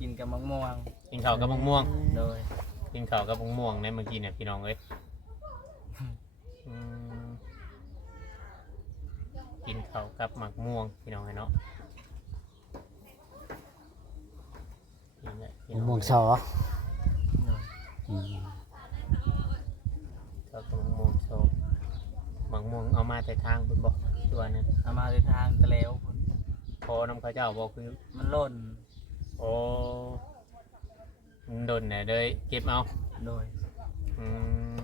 กินกับมะม่วงกินข้าวกับมะม่วงโดยกินข้าวกับมะม่วงในเมื่อกี้เนี่ยพี่น้องเอ้ยอืมกินข้าวกับมะม่วงพี่น้องเนาะม่วงซอข้าวกับมะม่วงโซมะม่วงเอามาแต่ทางคุณบอกตัวนึงเอามาในทางตะเลวพุ่นพอน้ำข้าวเจ้าบอกคือมันหล่นโอ้โดนเนี่ยเลยเก็บเอาโดยอืม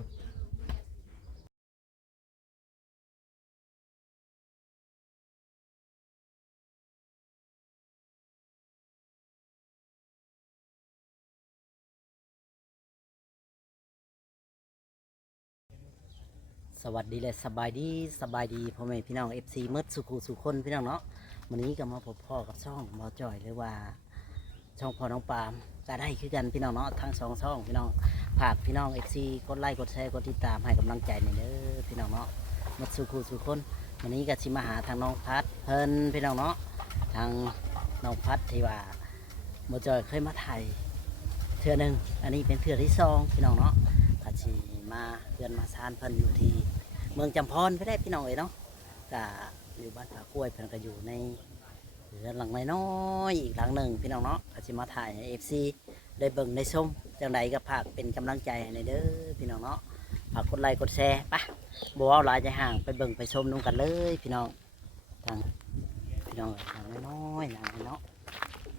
สวัสดีและสบายดีพ่อแม่พี่น้อง FC มืดสุขุสุคนพี่น้องเนาะวันนี้ก็มาพบพ่อกับช่องบ่จ่อยหรือว่าช่องพ่อน้องปามก็ได้คือกันพี่น้องเนาะทั้งสองช่องพี่น้องฝากพี่น้อง FC กดไลค์กดแชร์กดติดตามให้กำลังใจหน่อยเด้อพี่น้องเนาะมืดสุขุสุคนวันนี้ก็สิมาหาทางน้องพัดเพิ่นพี่น้องเนาะทางน้องพัดที่ว่าบ่จ่อยเคยมาถ่ายเทื่อนึงอันนี้เป็นเทื่อที่2พี่น้องเนาะก็สิมาเพื่อนมาซานเพิ่นอยู่ที่เมืองจำพรไปได้พี่น้องเอ๋ยเนาะก็อยู่บ้านผากล้วยเพิ่นก็อยู่ในเรือนหลังน้อยๆอีกหลังหนึ่งพี่น้องเนาะก็สิมาถ่ายให้ FC ได้เบิ่งได้ชมจังใดก็ฝากเป็นกำลังใจให้เด้อพี่น้องเนาะฝากกดไลค์กดแชร์ไปบ่เอาหลายใจห่างไปเบิ่งไปชมนุ่งกันเลยพี่น้องทางพี่น้องหลังน้อยๆหลังเนาะ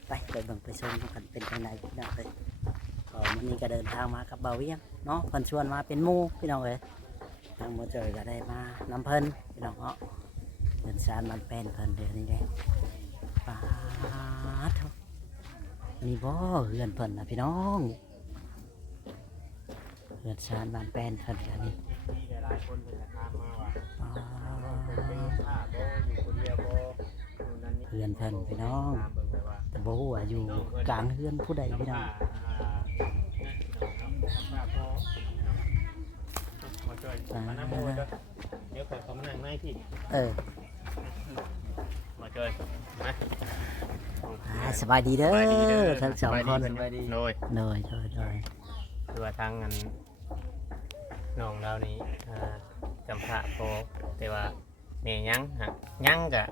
ไปเบิ่งไปชมนุ่งกันเป็นจังใดพี่น้องเอ้ยวันนี้ก็เดินทางมากับบ่าวเวียงเนาะเพิ่นชวนมาเป็นหมู่พี่น้องเอ้ยทางบ่เจอก็ได้มาน้ำเพิ่นพี่น้องเนาะเดินสารมันเป็นเพิ่นเดือนนี้แหละปาดนี่บ่เฮือนเพิ่นนะพี่น้องเฮือนสารมันเป็นเพิ่นกันนี่หลายคนเป็นถามมาว่าเป็นข้าบ่อยู่คนเดียวบ่อยู่นั่นนี่เฮือนเพิ่นพี่น้องแต่บ่ฮู้ว่าอยู่กลางเฮือนผู้ใดพี่น้องมานั่งโมจ้ะเดี๋ยวเขามานั่งในที่มาเจอนะสบายดีเด้อทั้งสองคนโดยคือว่าทางนั้นน้องเรานี่จำพระโตแต่ว่าแม่ยังกะ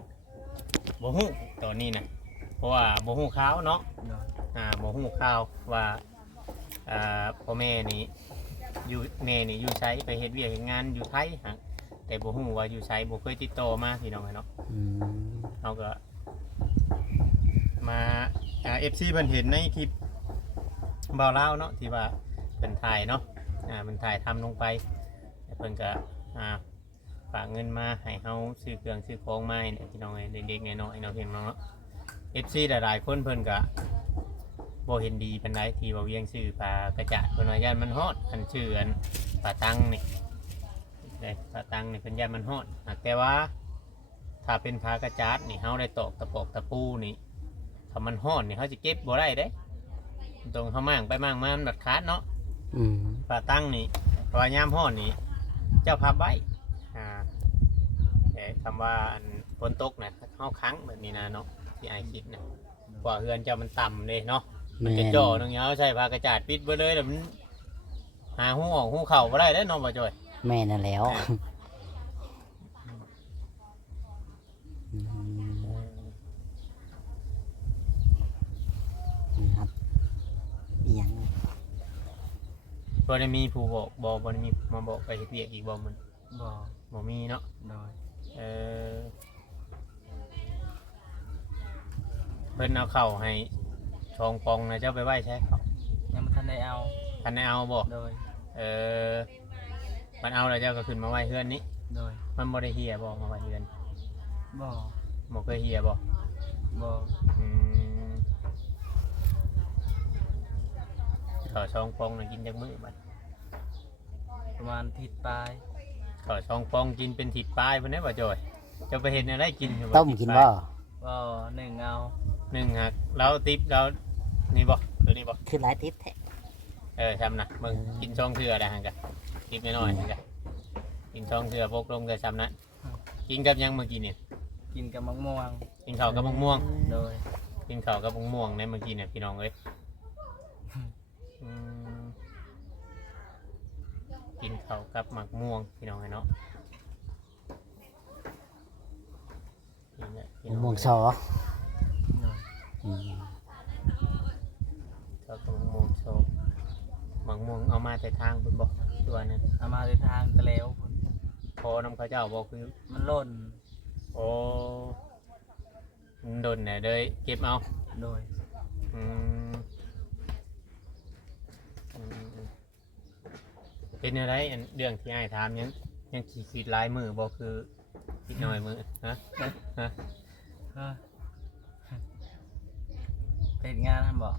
บ่ฮู้ตอนนี้นะเพราะว่าบ่ฮู้ข่าวเนาะบ่ฮู้ข่าวว่าพ่อแม่นี่อยู่ไสไปเฮ็ดเวียกเฮ็ดงานอยู่ไทยฮะแต่บ่ฮู้ว่าอยู่ไสบ่เคยติดต่อมาพี่น้องเนาะเฮาก็มาFC เพิ่นเห็นในคลิปบ่าวลาวเนาะที่ว่าเพิ่นถ่ายเนาะเพิ่นถ่ายทำลงไปเพิ่นก็ฝากเงินมาให้เฮาซื้อเครื่องซื้อของมาให้พี่น้องเด็กๆน้อยๆเนาะเพียงเนาะ FC หลายๆคนเพิ่นก็บ่เห็นดีปานใดที่ว่าเวียงชื่อปลากระจาดเพิ่นว่าย่านมันฮอดคันชื่ออันปลาตังนี่ปลาตังนี่เพิ่นย่านมันฮอดแต่ว่าถ้าเป็นปลากระจาดนี่เฮาได้ตอกตะปอกตะปูนี่ถ้ามันฮอดนี่เฮาสิเก็บบ่ได้เด้ตรงเฮามั่างไปมั่างมามันบัดขาดเนาะปลาตังนี่เพราะว่ายามฮอดนี่เจ้าพับไว้แต่คำว่าอันฝนตกนะเฮาค้างแบบนี้นะเนาะที่อ้ายคิดนะกว่าเฮือนเจ้ามันต่ำเลยเนาะมันจะจ่อตรงนี้ใช่ปลากระจาดปิดไปเลยแต่มันหาหูออกหูเข่าบ่ได้แล้วน้องบ่จ่อยแม่นั่นแล้วครับยังบ่ได้มีผู้บอกบ่ได้มีมาบอกไปเฮ็ดเวียกอีกบ่มันบ่มีเนาะโดยเพิ่นเอาเข้าให้ชองปองนะเจ้าไปไหว้ใช่เขายังไม่ทันได้เอาบ่โดยมันเอาแล้วเจ้าก็ขึ้นมาไหว้เฮือนนี้โดยมันบ่ได้เหียบ่มาไหว้เฮือนบ่เคยเหียบ่ข้าวชองปองน่ะกินจักมื้อบัดประมาณทิศปลายข้าวชองปองกินเป็นทิศปลายพุ่นแหละบ่จ่อยจะไปเห็นอะไรกินต้มกินบ่หนึ่งเอา1หักแล้วติ๊บแล้วนี่บ่ตัวนี้บ่คือหลายติ๊บแท้ทำนะมึงกินช่องเถื่อได้ฮะกันติ๊บน้อยๆฮะกันกินช่องเถื่อพกลงกับซ้ำนั้นกินกับยังเมื่อกี้เนี่ยกินกับมะม่วงกินข้าวกับมะม่วงโดยก กินข้าวกับมะม่วงในเมื่อกี้เนี่ยพี่น้องเอ้ยอืมกินข้าวกับหมักม่วงพี่น้องเนาะนี่แหละพี่น้อง ม่วงซอ โดย อืม ข้าวกับมะม่วงโชว์หมักม่วงเอามาแต่ทางเป็นบอกตัวนั้น เอามาในทางตะแล้วพุ่น พอน้ำข้าวเจ้าบอกคือ มันหล่น โอ้มันโดนเนี่ยเลยเก็บเอา โดย อืมอืมเป็นอะไรอันเรื่องที่ไอ้ายถามยังขี่ขีดลายมือบอกคือขีดหน่อยมือฮะฮะ เออเป็นงานท่านบอก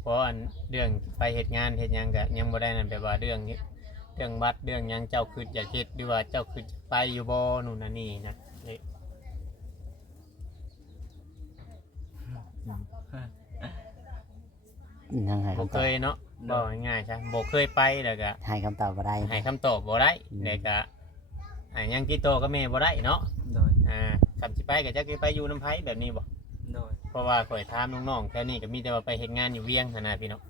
เพราะอันเรื่องไปเหตุงานเหตุยังกะยังบ่ได้นั่นแปลว่าเรื่องนี้เรื่องบัตรเรื่องหยังเจ้าคืออยากเฮ็ดหรือว่าเจ้าคือจะไปอยู่บ่นู่นนั่นนี่นะนี่ ยังให้ บ่ คำ เค ตอบ ยเนาะบ่ง่ายๆใช่บ่เคยไปแล้วก็ ให้คำตอบบ่ได้ ให้คำตอบบ่ได้แล้วก็ยังกี่โตก็แม่บ่ได้เนาะ โดย คำสิไปก็จักสิไปอยู่น้ำไผแบบนี้บ่ โดย เพราะว่าข่อยถามน้องๆแค่นี้ก็มีแต่ว่าไปเฮ็ดงานอยู่เวียงหั่นน่ะพี่น้อง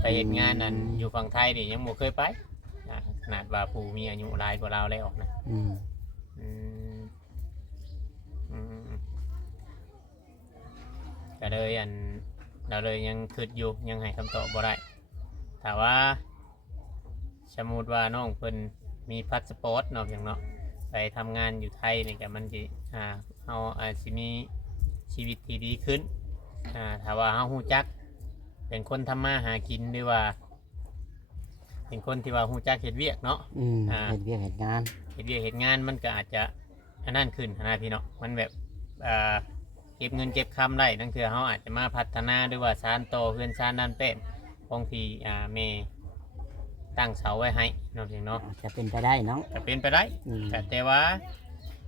ไปเฮ็ดงานนั่นอยู่ฝั่งไทยนี่ยังบ่เคยไปขนาดว่าผู้มีอายุหลายกว่าเราแล้วนะ อืม อืมอืมก็เลยเราเลยยังคิดอยู่ยังให้คำตอบบ่ได้แต่ว่าสมมุติว่าน้องเพิ่นมีพาสปอร์ตเนาะอย่างเนาะไปทำงานอยู่ไทยนี่ก็มันสิเฮาอาจสิมีชีวิตที่ดีขึ้นถ้าว่าเฮาฮู้จักเป็นคนทำมาหากินหรือว่า เป็นคนที่ว่าฮู้จักเฮ็ดเวียกเนาะ อืมเฮ็ดเวียกเฮ็ดงาน เฮ็ดเวียกเฮ็ดงานมันก็อาจจะอันนั้นขึ้นนะพี่เนาะมันแบบเก็บเงินเก็บคำได้นั่นคือเขาอาจจะมาพัฒนาหรือว่าสานต่อเพื่อนสานด้านเป็นบางทีเมตั้งเสาไว้ให้เนาะพี่เนาะ จะเป็นไปได้น้อง ก็เป็นไปได้ อืม แต่ว่า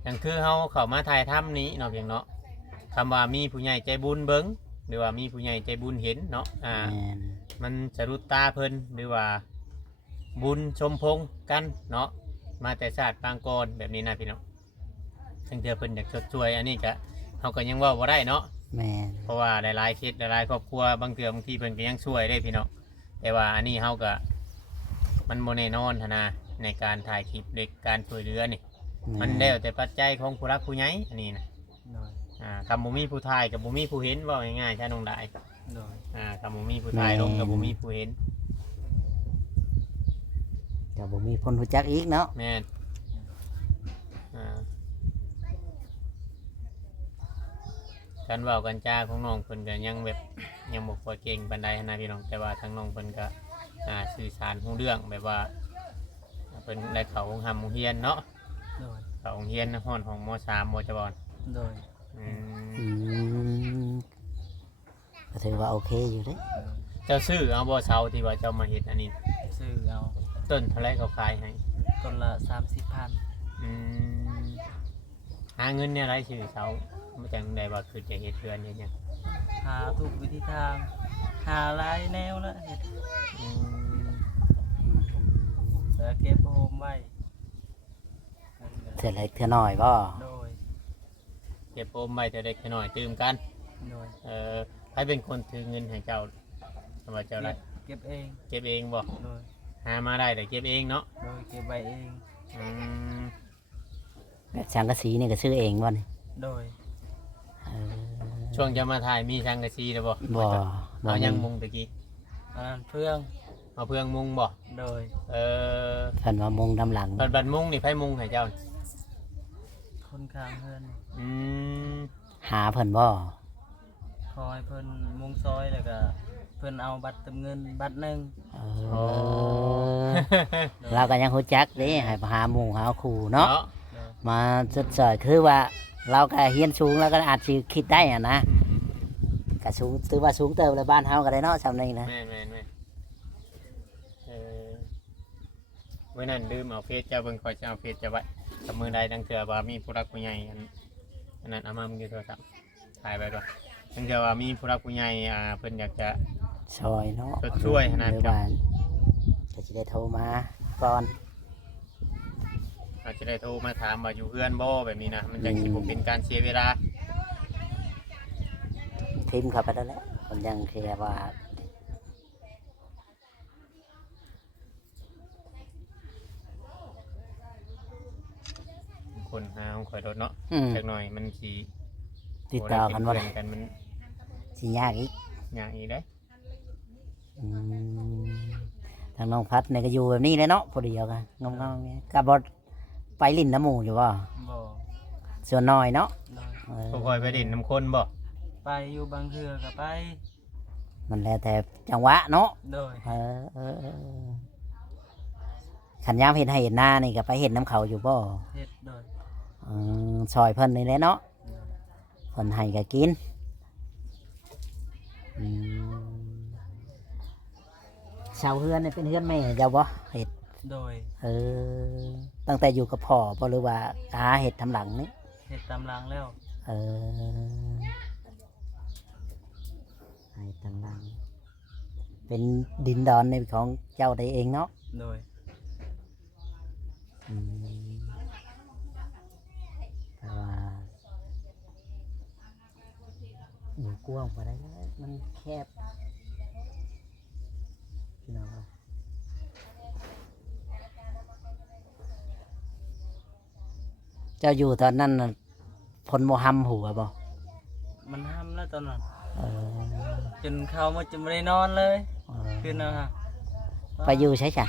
อย่างคือเขาเข้ามาถ่ายถ้ำนี้เนาะพี่เนาะคำว่ามีผู้ใหญ่ใจบุญเบิ้งหรือว่ามีผู้ใหญ่ใจบุญเห็นเนาะแม่น มันสะดุดตาเพิ่นหรือว่าบุญชมพงกันเนาะมาแต่ชาติปางก่อนแบบนี้นะพี่เนาะทั้งเธอเพิ่นอยากชดช่วยอันนี้ก็เขาก็ยังว่าบ่ได้เนาะ แม่น เพราะว่าหลายๆเคสหลายๆครอบครัวบางเทื่อบางทีเพิ่นก็ยังช่วยได้พี่เนาะแต่ว่าอันนี้เขาก็มันโมแน่นอนหั้นนะในการถ่ายคลิปในการช่วยเหลือนี่มันแล้วแต่ปัจจัยของผู้รักผู้ใหญ่อันนี้นะ โดย คำบ่มีผู้ถ่ายกับบ่มีผู้เห็นว่าง่ายๆใช่น้องได้ โดย คำบ่มีผู้ถ่ายลงกับบ่มีผู้เห็น ก็บ่มีคนรู้จักอีกเนาะ แม่นการเว้ากันจาของน้องเพิ่นก็ยังแบบยังบ่ค่อยเก่งปานใดหั้นนะพี่น้องแต่ว่าทางน้องเพิ่นก็สื่อสารรู้เรื่องแบบว่าเพิ่นได้เข้าโรงเรียนเนาะ โดย เข้าโรงเรียนฮ้อนของม.3 ม.จบอน โดย อืม อืมก็ถือว่าโอเคอยู่เด้ เจ้าซื้อเอาบ่เซาที่ว่าเจ้ามาเฮ็ดอันนี้ ซื้อเอา ต้นเท่าไรเขาขายให้ ต้นละ30,000 อืมหาเงินเนี่ยไรชื่อเซามาจากใดว่าคือจะเฮ็ดเรือนเฮ็ดหยัง หาทุกวิธีทางหาหลายแนวแล้วเฮ็ด อืม แล้วเก็บโฮมไว้ เทื่อเล็กเทื่อน้อยบ่ โดย เก็บโอมไว้แต่เด็กแค่น้อยตื่มกัน โดย ใครเป็นคนถือเงินให้เจ้าทำไมเจ้าไร เก็บเอง เก็บเองบ่ โดย หามาได้แต่เก็บเองเนาะ โดยเก็บไว้เอง อืม แบบสังกะสีนี่ก็ซื้อเองบ่นี่ โดย เออ ช่วงจะมาถ่ายมีชังกะซีหรือบ่ บ่ เอายัง มี มุงตะกี้ อันนั้นเพื่อง เอาเพื่องมุงบ่ โดย เออ เพิ่นว่ามงดำหลัง บัดมุงนี่ไผมุงให้เจ้า คนข้างเพื่อน อืม หาเพิ่นบ่ คอยเพิ่นมุงซอยแล้วก็เพิ่นเอาบัตรเติมเงินบัตรหนึ่ง เอ โอ้ อเราก็ยังรู้จักเด้ให้หาหมู่หาคู่เนาะ โดย มาสุดสอยคือว่าเราก็เฮียนสูงแล้วก็อาจสิคิดได้อะนะ อืม ก็สูงถือว่าสูงเติบเลยบ้านเฮาก็ได้เนาะซำนี้นะ แม่นเมื่อนั้นลืมเอาเฟซเจ้าเบิ่งคอยจะเอาเฟซเจะไว้กับมือใดดังเถื่อว่ามีผู้รักผู้ใหญ่อันนั้นเอามามึงอยู่โทรศัพท์ถ่ายไว้ก่อนดังเถื่อว่ามีผู้รักผู้ใหญ่เพิ่นอยากจะ ซอยเนาะ ช่วยขนาด หรือว่าก็สิได้โทรมาก่อน อาจจะได้โทรมาถามว่าอยู่เพื่อนบ่แบบนี้นะมันจังสิบ่เป็นการเสียเวลา พิมพ์เข้าไปแล้วแหละคนยังแค่ว่า คนหาของข่อยรถเนาะ อืม จักหน่อยมันสิ ติดต่อกันว่า บ่ได้เป็เพื่อนกันมัน สิยากอีก ยากอีกเด้ อืมทางน้องพัดเนี่ยก็อยู่แบบนี้เลยเนาะพอดียวกันงงๆเนี่ยกับบดไปลินน้ำหมูอยู่บ่ บ่ ส่วนน้อยเนาะ โดย เออ พวกข่อยไปดินน้ำคนบ่ ไปอยู่บางเทื่อก็ไป มันแล้วแต่จังหวะเนาะ โดย ขันยามเห็นให้เห็นหน้านี่ก็ไปเห็นน้ำเขาอยู่บ่ เฮ็ดโดย ซอยเพิ่นนี่แหละเนาะ โดย เพิ่นให้ก็กินอืมชาวเฮือนนี่เป็นเฮือนแม่เจ้าบ่เห็ด โดย ตั้งแต่อยู่กับพ่อบ่หรือว่าหาเห็ดทำหลังนี่ เฮ็ดตามหลังแล้ว เออให้ทำหลังเป็นดินดอนในของเจ้าได้เองเนาะ โดย อืมแต่ว่าอยู่กว้างไปได้แล้วมันแคบพี่น้องครับเจ้าอยู่ตอนนั้นน่ะพลโมฮัมหัวบ่ มันห้ำแล้วตอนนั้น เออ จนเข้ามาจะไม่ได้นอนเลย เออ คืนนะฮะ ไปอยู่ใช่จ้ะ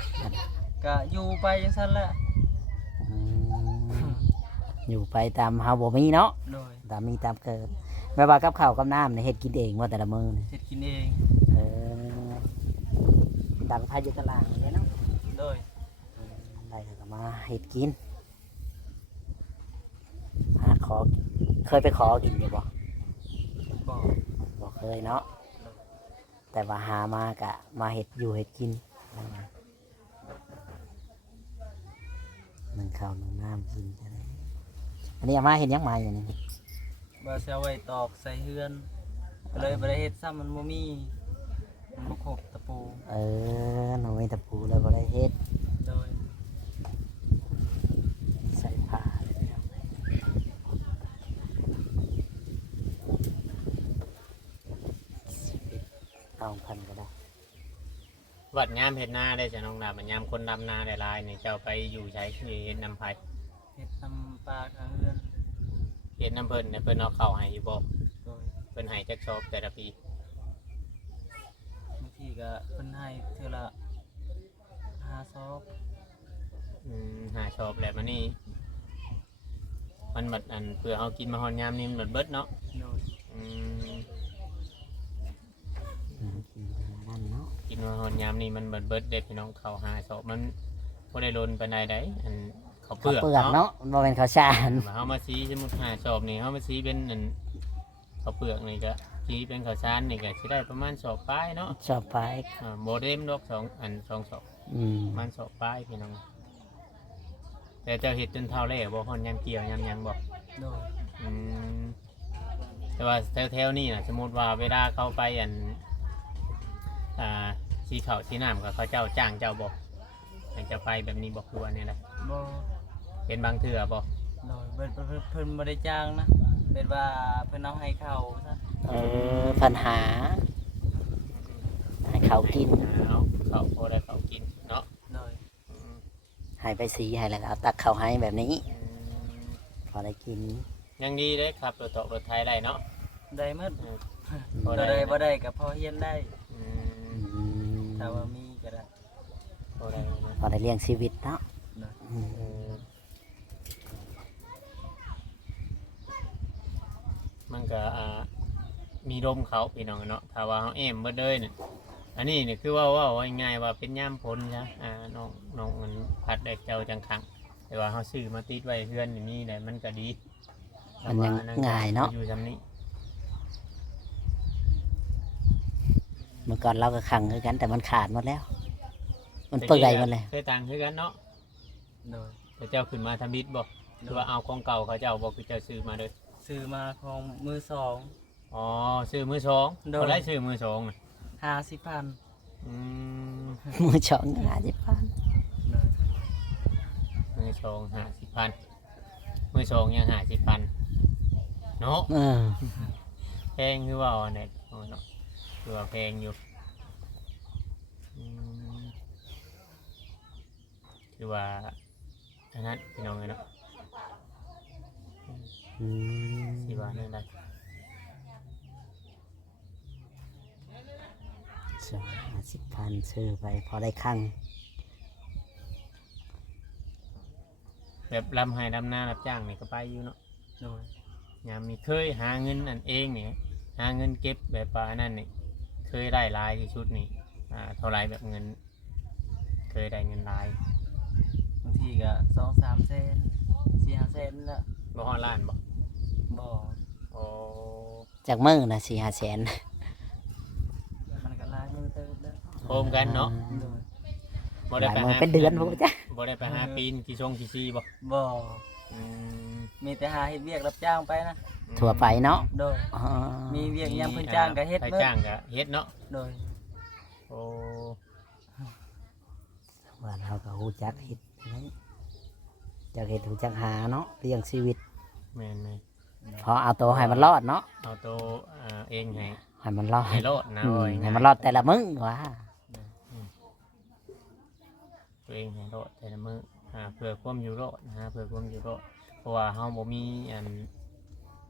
ก็อยู่ไปจังซั่นแหละ อืมอยู่ไปตามเฮาบ่มีเนาะ โดย ตามมีตามเกิดแม่ว่ากับข้าวกับน้ำเนี่ยเฮ็ดกินเองว่าแต่ละมื้อนี่ เฮ็ดกินเอง เออดังไฟอยู่ตารางเลยเนาะ โดย ได้แล้วก็มาเฮ็ดกินหาขอเคยไปขอกินอยู่บ่ บอก บ่เคยเนาะแต่ว่าหามากะมาเฮ็ดอยู่เฮ็ดกินมันข้าวมันน้ำกินจะได้อันนี้เอามาเฮ็ดหยังมาอยู่นี่ ว่าสิเอาไว้ตอกใส่เฮือนก็เลยบ่ได้เฮ็ดซ้ำมันบ่มีมันบ่ครบตะปู เออหนูมีตะปูแล้วบ่ได้เฮ็ด โดย ใส่ผ้าเลยพี่น้องเอาพันก็ได้ วัดยามเฮ็ดนาได้จ้ะน้องดาบัดยามคนดำนาหลายๆนี่เจ้าไปอยู่ใช้ที่เฮ็ดน้ำไผ เฮ็ดทำปลาข้างเฮือน เฮ็ดน้ำเพิ่นเนี่ยเพิ่นเอาเข้าวให้อยู่บ่ โดย เพิ่นให้จักชอบแต่ละปี บางทีก็เพิ่นให้เทื่อละ5ซอบ หาชอบแล้วมันนี่มันหมดอันเพื่อเฮากินมาฮอนยามนี่มันหมดเบิดเนาะ โดย อืม กินนั่นเนาะ กินมาฮอนยามนี่มันหมดเบิดเด็ดพี่น้องข้าวหาชอบมันบ่ได้ลนปานใดได้อันข้าว ข้าว เปลือก เปลือก เนาะ เนาะมันบ่เป็นข้าวสาร เฮามาซีสมมุติหาชอบนี่เฮามาซีเป็นอันข้าวเปลือกนี่ก็ซีเป็นข้าวสารนี่ก็สิได้ประมาณสอบปลายเนาะ ชอบไป บ่เต็มดอกสองสอบ อืม มันสอบปลายพี่น้องแต่เจ้าเฮ็ดจนเท่าแล้วบ่ฮอนยามเกี่ยวยามหยังบ่ โดย อืมแต่ว่าแถวๆนี่นะสมมติว่าเวลาเขาไปอันชีเขาชีน้ำกับเขาเจ้าจ้างเจ้าบอกให้เจะไปแบบนี้บอกคือว่าเนี่ยแหละ บ่ เป็นบางเถื่อบอก โดยเพิ่นบ่ได้จ้างนะเป็นว่าเพิ่นเอาให้เข้าซะ ปัญหาให้เขากิน เอาเขาพอได้เขากินเนาะ โดย อืม ให้ไปสีให้แล้วก็เอาตักเขาให้แบบนี้ อืม พอได้กิน ยังดีเลยครับรถตกรถไทยได้เนาะ ได้หมด พอ ตัว ได้ ใดบ่ได้ก็พอเฮียนได้ อืม ถ้าว่ามีก็ได้ พอได้นะ พอได้เลี้ยงชีวิตเนาะ โดย อืม อืมมันก็มีลมเขาพี่น้องเนาะถ้าว่าเขาแอมเบิดเลยเนี่ยอันนี้เนี่ยคือว่าง่ายๆว่าเป็นย่ามพลใช่น้องมันพัดได้เจ้าจังคังแต่ว่าเขาซื้อมาติดไว้เพื่อนอย่างนี้แหละมันก็ดี มันยังง่ายเนาะ อยู่จำนี้ เมื่อก่อนเราก็ขังคือกันแต่มันขาดหมดแล้ว มันเปื่อยหมดเลย เคยต่างคือกันเนาะ โดย แต่เจ้าขึ้นมาทำบิดบอกคือว่าเอาของเก่าเขาเจ้าบอกคือเจ้าซื้อมาเลย ซื้อมาของมือสอง อ๋อซื้อมือสอง โดย เขาได้ซื้อมือสองน่ะ 50,000 อืม มือช่อง50,000 โดย มือสอง50,000มือสองยัง50,000เนาะ เออ แพ งคือว่าอันนี้เนาะคือว่าแพงอยู่อืมคือว่าอันนั้นพี่น้องเลยเนาะ อืม สิว่านั่นได้ 50,000ซื้อไปพอได้ครั้ง แบบลำไห้ลำนารับจ้างนี่ก็ไปอยู่เนาะ โดย ยามมีเคยหาเงินอันเองนี่หาเงินเก็บแบบว่าอันนั้นนี่เคยได้หลายที่สุดนี่เท่าไรแบบเงิน เคยได้เงินหลาย บางทีก็2-3 แสน4-5 แสนละ บ่ฮอดล้านบ่ บ่ โอ้ จากมื้อน่ะ4-5 แสน มันก็หลายมือเติบแล้ว โฮมกันเนาะ โดย บ่ ห ได้ ลาย ไป มื้อ หา เป็นเดือนพุ่นจ้ะ บ่ได้ไปหาปีนกี่ชงกี่ซีบ่ บ่ อืม มีแต่หาเฮ็ดเวียกรับจ้างไปนะ ทั่วไปเนาะ โดย อ๋อ มีเวียกยามเพิ่นจ้างก็เฮ็ด ไป เบิด จ้างก็เฮ็ดเนาะ โดย โอ้ ว่าเราก็ฮู้จักเฮ็ดจักเฮ็ดฮู้จักหาเนาะเลี้ยงชีวิต แม่นไหม พอเอาตัวให้มันรอดเนาะ เอาตัวเองให้ ให้มันรอด ให้รอดนะ อืม ว่า ให้ ง่ายๆ มันรอดแต่ละมื้อว่า ตัวเองให้รอดแต่ละมื้อเพื่อความอยู่รอดนะฮะเพื่อความอยู่รอดเพราะว่าเฮาบ่มีอัน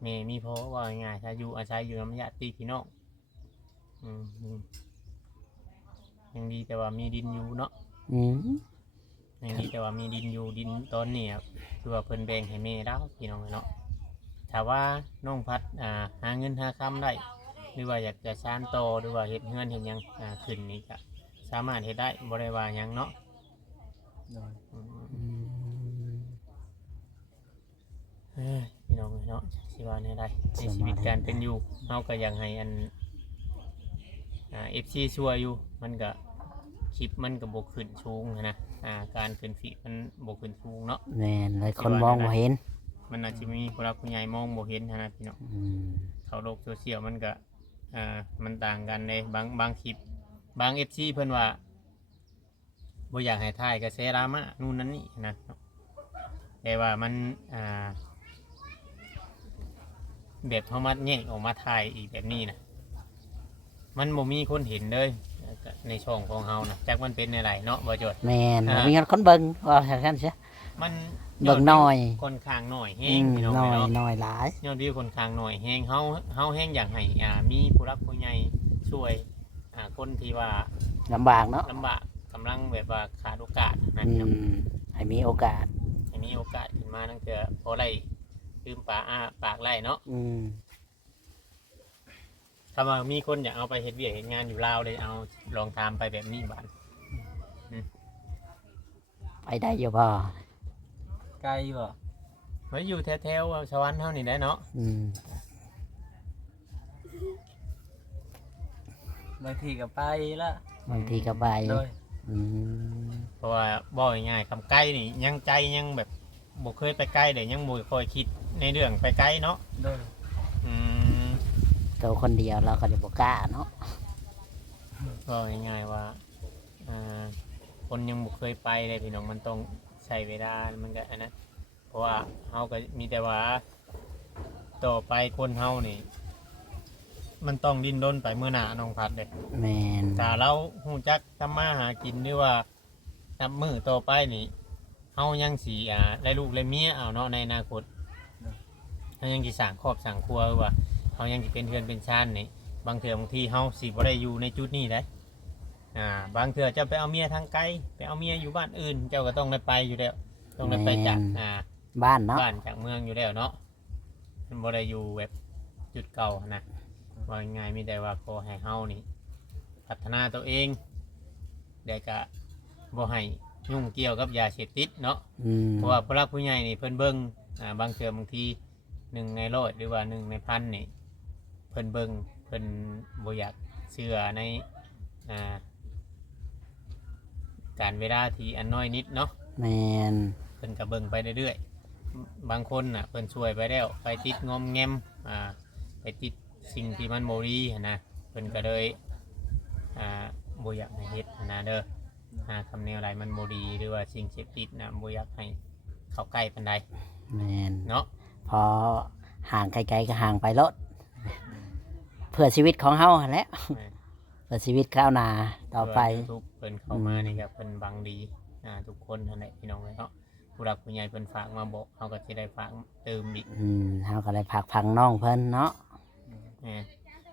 แม่มีพ่อว่าง่ายๆถ้าอยู่อาศัยอยู่นำญาติพี่น้องอืมยังดีแต่ว่ามีดินอยู่เนาะ อืม ยังดีแต่ว่ามีดินอยู่ดินตอนนี้คือว่าเพิ่นแบ่งให้แม่แล้วพี่น้องเนาะถ้าว่าน้องพัดหาเงินหาคำได้หรือว่าอยากจะชานโตอหรือว่าเฮ็ดเฮือนเฮ็ดหยังขึ้นนี่ก็สามารถเฮ็ดได้บ่ได้ว่าหยังเนาะ โดย อืม อืม พี่น้องเนาะสิว่าแน่ได้ในชีวิตการเป็นอยู่เฮาก็อยากให้อันFC ช่วยอยู่มันก็คลิปมันก็บ่ขึ้นสูงนะการขึ้นฟีดมันบ่ขึ้นสูงเนาะ แม่นเลยคนมองบ่เห็น มันอาจจะมีผู้รักผู้ใหญ่มองบ่เห็นนะพี่น้อง อืม เขาโลกโซเชียลมันก็มันต่างกันเลยบางคลิปบาง FC เพิ่นว่าบ่อยากให้ถ่ายกระแสดราม่านู่นนั่นนี่นะแต่ว่ามันแบบเฮามาแยกออกมาถ่ายอีกแบบนี้นะมันบ่มีคนเห็นเลยในช่องของเฮานะจักมันเป็นอะไรเนาะบ่จด แม่นมีคนเบิ่งว่าซั่นซะ มัน เบิ่งน้อย คนข้างน้อยแฮ อื ง ม พี่น้อง น้อย เนาะ น้อยหลาย ยอดวิวคนข้างน้อยแฮงเฮาแฮงอยากให้มีผู้รักผู้ใหญ่ช่วยคนที่ว่า ลำบากเนาะ ลำบากกำลังแบบว่าขาดโอกาสนะ อื พี่น้อง มให้มีโอกาส ให้มีโอกาสขึ้นมาตั้งแต่พอไล่ลืมปากปากไล่เนาะ อืม ถ้าว่ามีคนอยากเอาไปเฮ็ดเวียกเฮ็ดงานอยู่ลาวเลยเอาลองตามไปแบบนี้บ้าน ไปได้อยู่บ่ ไกลบ่ ไว้อยู่แถวๆสวรรค์เท่านี้ได้เนาะ อืม บางทีก็ไปละ บางทีก็ไป โดย อืม เพราะว่าบ่ง่ายๆคำใกล้นี่ยังใจยังแบบบ่เคยไปใกล้เลยยังบ่ค่อยคิดในเรื่องไปไกลเนาะ โดย อืม ตัวคนเดียวเราก็จะบ่กล้าเนาะ ก็ง่ายๆว่าคนยังบ่เคยไปเลยพี่น้องมันต้องใช้เวลามันก็อันนั้นเพราะว่าเฮาก็มีแต่ว่าต่อไปคนเฮานี่ มันต้องดิ้นรนไปเมื่อหน้าน้องพัดเลย แม่น ถ้าเราฮู้จักทำมาหากินหรือว่านับมือต่อไปนี่เฮายังสิได้ลูกได้เมียเอาเนาะในอนาคตเฮายังสิสร้างครอบสร้างครัวหรือว่าเฮายังสิเป็นเทือนเป็นชานนี่บางเทื่อบางทีเฮาสิบ่ได้อยู่ในจุดนี้ได้บางเทื่อเจ้าไปเอาเมียทางไกลไปเอาเมียอยู่บ้านอื่น เจ้าก็ต้องได้ไปอยู่แล้วต้องได้ไปจากบ้านเนาะ บ้านจากเมืองอยู่แล้วเนาะมันบ่ได้อยู่แบบจุดเก่านะว่าง่ายๆมีแต่ว่าขอให้เฮานี่พัฒนาตัวเองได้ก็บ่ให้ยุ่งเกี่ยวกับยาเสพติดเนาะ อืม เพราะว่าผู้รักผู้ใหญ่นี่เพิ่นเบิ่งบางเทื่อบางที1 ใน 100หรือว่า1 ใน 1,000นี่เพิ่นเบิ่งเพิ่นบ่อยากเชื่อในการเวลาที่อันน้อยนิดเนาะ แม่น เพิ่นก็เบิ่งไปเรื่อยๆบางคนน่ะเพิ่นช่วยไปแล้วไปติดงอมแงมไปติดสิ่งที่มันบ่ดีหั้นนะเพิ่นก็เลยบ่อยากให้เฮ็ดหั้นนะเด้อคำแนวอะไรมันบ่ดีหรือว่าสิ่งเสพติดน่ะบ่อยากให้เข้าใกล้ปานใด แม่น เนาะ พอห่างไกลๆก็ห่างไปรถ เพื่อชีวิตของเฮาหั่นแหละ แม่น เพื่อชีวิตข้าวหนาต่อไป ทุกเพิ่นเข้ามานี่ก็เพิ่นบังดีทุกคนนั่นแหละพี่น้องเอ้ยเนาะผู้หลักผู้ใหญ่เพิ่นฝากมาบอกเฮาก็สิได้ฝากเติมอีก เฮาก็ได้พักพังน้องเพิ่นเนาะ แหม่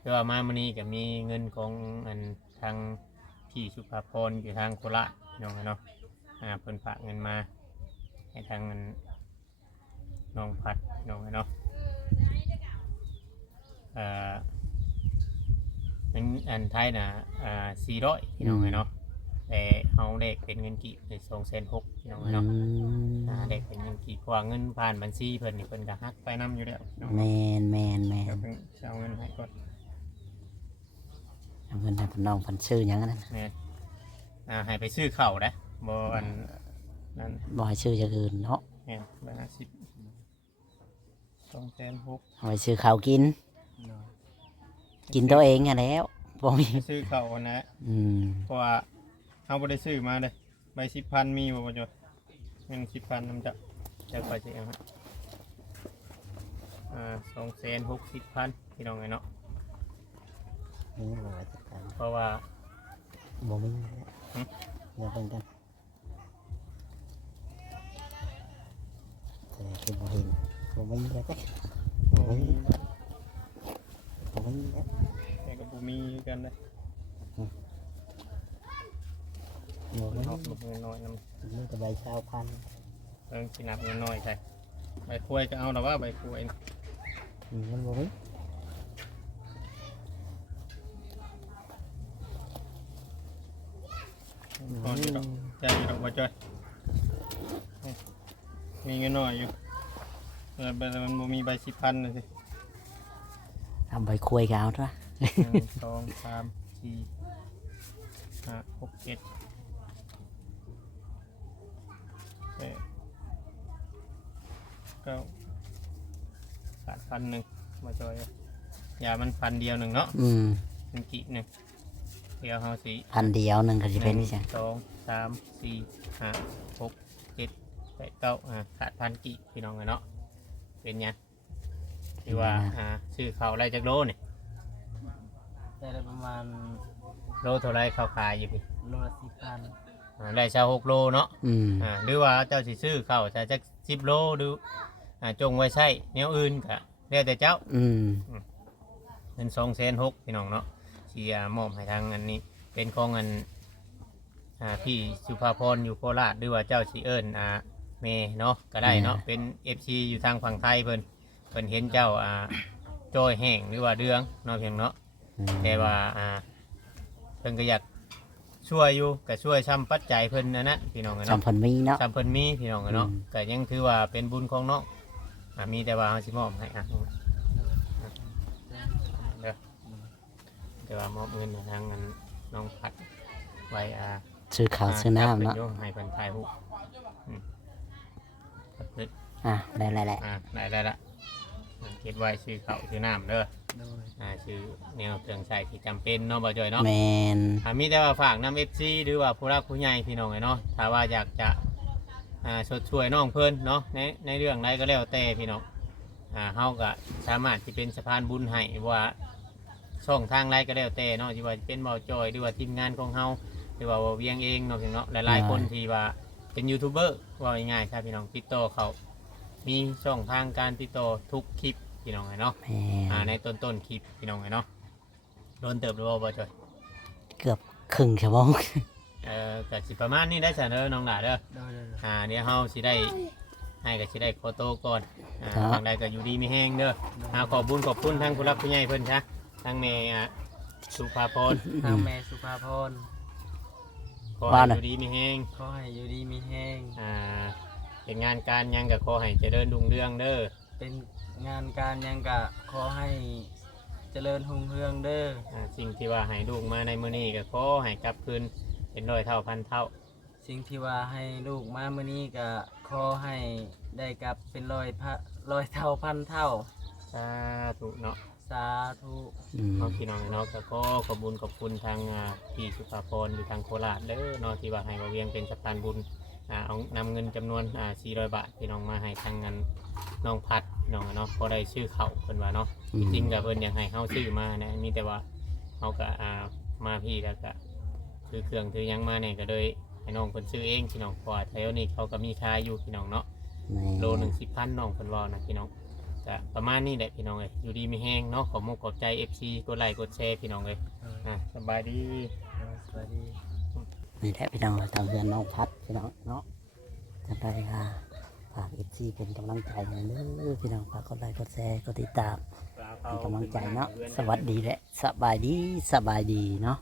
คือว่ามามื้อนี้ก็มีเงินของอันทางพี่สุภาพรอยู่ทางโคราชพี่น้องเอ้ยเนาะเพิ่นฝากเงินมาให้ทางอันน้องพัดพี่น้องเอ้ยเนาะเป็นอันไทยน่ะ400พี่น้องเอ้ยเนาะแต่เฮาเลขเป็นเงินกี่260,000พี่น้องเอ้ยเนาะเลขเป็นเงินกี่เพราะว่าเงินผ่านบัญชีเพิ่นนี่เพิ่นก็หักไปนํอยู่แล้วพี่น้อง แมนแมนแม เดี๋ย น วเพิ่นสิเอาเงินให้ก่อน เอาเงินให้พี่น้องเพิ่นซื้อหยังนั้น แม่นให้ไปซื้อข้าวนะบ่อันนั้น บ่ให้ซื้ออย่างอื่นเนาะ แม่น150 260,000 เอาไปซื้อข้าวกิน โดย กินตัวเองอ่ะแล้วบ่มี ไปซื้อข้าวนะ เพราะว่าเฮาบ่ได้ซื้อมาเด้ใบ10,000มีบ่บ่จอยเงิน10,000นำจะค่อยสิเอาให้260,000พี่น้องเอ้ยเนาะ นี่บ่ว่าจัดการ เพราะว่า บ่มีเดี๋ยวเพิ่นกันแต่คือบ่เห็นบ่มีแล้วก็ บ่มี บ่มีแล้ว แต่ก็บ่มีกันเด้ บ่มี เนาะเงินน้อยนำ มีแต่ใบชาวพันธุ์ เพิ่นสินับเงินน้อยใช่ใบกล้วยก็เอาแล้วว่าใบกล้วย มันบ่มี ก่อนอยู่ดอกใจอยู่ดอกบ่จอยมีเงินน้อยอยู่มันบ่มีใบ10,000น่ะสิ ทำใบคุยก็เอาซะ 1 2 3 4 5 6 7 8 9ขาด1,000บ่จอยอย่ามัน1,000เดียวหนึงเนาะมันกี่หนึงเดี๋ยวเฮาสิ พันเดียวหนึงก็สิเป็นนี่จ้ะ 1 2 3 4 5 6 7 8 9ขาด1,000กี่พี่น้องเนาะเป็นไงที่ว่าซื้อข้าวไรจักโลนี่ ได้ประมาณ โลเท่าไรข้าวขายอยู่พี่ โลละ10,000 ได้ชา6 โลเนาะหรือว่าเจ้าสิซื้อข้าวจะจัก10 โลหรือจงไว้ใช้แนวอื่นก็แล้วแต่เจ้าเงิน260,000พี่น้องเนาะสิมอบให้ทางอันนี้เป็นของอันพี่สุภาพรอยู่โคราชหรือว่าเจ้าสิเอิ้นเมเนาะก็ได้เนาะเป็น FC อยู่ทางฝั่งไทยเพิ่นเห็นเจ้าจ้อยแห้งหรือว่าเดืองเนาะเพียงเนาะแต่ว่าเพิ่นก็อยากช่วยอยู่ก็ช่วยซ้ำปัจจัยเพิ่นอันนั้นพี่น้อง จำ เนาะ เพิ่นมีเนาะ ซ้ำเพิ่นมีพี่น้องเนาะก็ยังถือว่าเป็นบุญของน้องมีแต่ว่าเฮาสิมอบให้เด้อแต่ว่ามอบเงินให้ทางอันน้องพัดไว้ซื้อข้าวซื้อน้ำเนาะ ให้เพิ่นถ่ายรูปได้ได้แหละ ได้ละเก็บไว้ซื้อข้าวซื้อน้ำเด้อ โดย ซื้อแนวเครื่องใช้ที่จำเป็นเนาะบ่จ่อยเนาะ แมน มีแต่ว่าฝากน้ำ FC หรือว่าผู้รักผู้ใหญ่พี่น้องเนาะถ้าว่าอยากจะชดช่วยน้องเพิ่นเนาะในเรื่องใดก็แล้วแต่พี่น้องเฮาก็สามารถที่เป็นสะพานบุญให้ว่าช่องทางใดก็แล้วแต่เนาะที่ว่าเป็นบ่จ่อยหรือว่าทีมงานของเฮาหรือว่าเวียงเองเนาะพี่น้องหลายๆคนที่ว่าเป็นยูทูบเบอร์ว่าง่ายๆครับพี่น้องติดต่อเขามีช่องทางการติดต่อทุกคลิปพี่น้องเนาะ แมน ในต้นคลิปพี่น้องเนาะโดนเติบโตบ่จ่อย เกือบครึ่งชั่วโมง ก็สิประมาณนี้ได้จ้ะเด้อน้องหลาเด้อ โดย เดี๋ยวเฮาสิได้ให้ก็สิได้ขอโตวก่อนทางใดก็อยู่ดีมีแห้งเด้อขอบคุณทางผู้รักผู้ใหญ่เพิ่นซะทางแม่สุภาพร ทางแม่สุภาพร ขอให้อยู่ดีมีแห้ง ขอให้อยู่ดีมีแห้ง เป็นงานการหยังก็ขอให้เจริญรุ่งเรืองเด้อ เป็นงานการหยังกะขอให้เจริญรุ่งเรืองเด้อ สิ่งที่ว่าให้ลูกมาในมื้อนี้ก็ขอให้กลับคืนเป็นร้อยเท่าพันเท่า สิ่งที่ว่าให้ลูกมามื้อนี้ก็ขอให้ได้กลับเป็นร้อยเท่าพันเท่า สาธุเนาะ สาธุ พี่น้องเนาะก็ขอบคุณทางพี่สุภาพรอยู่ทางโคราชเด้อเนาะที่ว่าให้มาเวียงเป็นสะพานบุญเอานำเงินจำนวน400 บาทพี่น้องมาให้ทางงาน น้องพัดน้องเนาะพอได้ชื่อเขาเพิ่นว่าเนาะจริงๆกับเพิ่นอยากให้เฮาซื้อมานะมีแต่ว่าเฮาก็มาพี่แล้วก็ถือเครื่องถือหยังมาเนี่ยก็เลยให้น้องเพิ่นซื้อเองพี่น้องเพราะว่าแถวนี้เขาก็มีขายอยู่พี่น้องเนาะ แม่ โลหนึ่ง10,000น้องเพิ่นว่านะพี่น้องก็ประมาณนี้แหละพี่น้องเอ้ยอยู่ดีมีแห้งเนาะขอมุกขอบใจ FC กดไลค์กดแชร์พี่น้องเอ้ยสบายดี สวัสดี นี่แหละพี่น้องทางเรือนน้องพัดพี่น้องเนาะจังไดค่ะฝาก FC เป็นกำลังใจให้เด้อพี่น้องฝากกดไลค์กดแชร์กดติดตามเป็นกำลังใจเนาะสวัสดีและสบายดีเนาะ